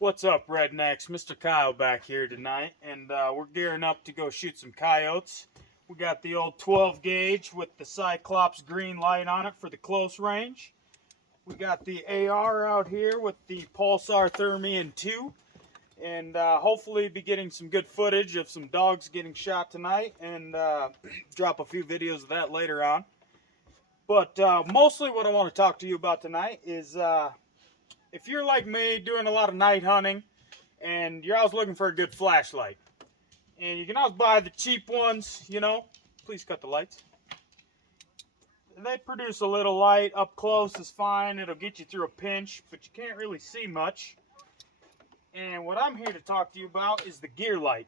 What's up, Rednecks? Mr. Kyle back here tonight, and we're gearing up to go shoot some coyotes. We got the old 12 gauge with the Cyclops green light on it for the close range. We got the AR out here with the Pulsar Thermion 2, and hopefully be getting some good footage of some dogs getting shot tonight, and drop a few videos of that later on. But mostly what I want to talk to you about tonight is if you're like me, doing a lot of night hunting, and you're always looking for a good flashlight, and you can always buy the cheap ones, you know. Please cut the lights. They produce a little light. Up close is fine. It'll get you through a pinch, but you can't really see much. And what I'm here to talk to you about is the Gearlight.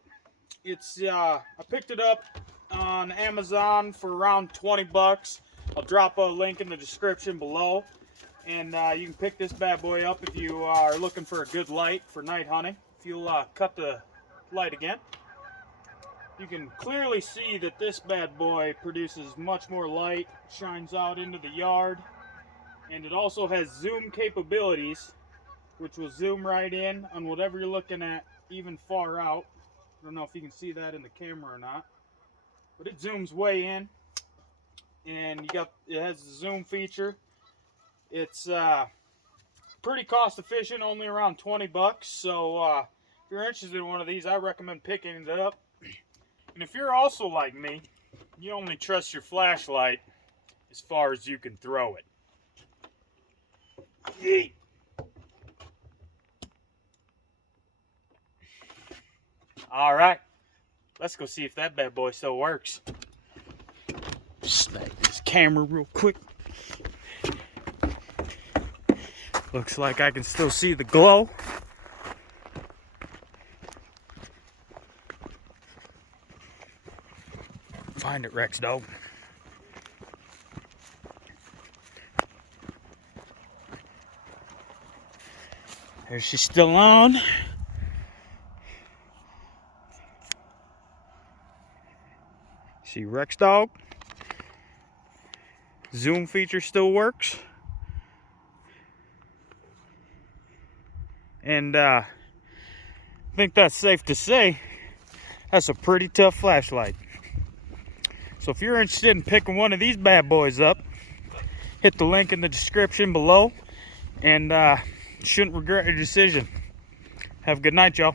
It's I picked it up on Amazon for around 20 bucks. I'll drop a link in the description below. And you can pick this bad boy up if you are looking for a good light for night hunting. If you'll cut the light again, you can clearly see that this bad boy produces much more light, shines out into the yard, and it also has zoom capabilities, which will zoom right in on whatever you're looking at, even far out. I don't know if you can see that in the camera or not, but it zooms way in, and it has the zoom feature. It's pretty cost efficient, only around 20 bucks. So if you're interested in one of these, I recommend picking it up. And if you're also like me, you only trust your flashlight as far as you can throw it. Yeet. All right, let's go see if that bad boy still works. Snag this camera real quick. Looks like I can still see the glow. Find it, Rex dog. There she's still on. See Rex dog. Zoom feature still works. And I think that's safe to say that's a pretty tough flashlight. So if you're interested in picking one of these bad boys up, hit the link in the description below, and shouldn't regret your decision. Have a good night, y'all.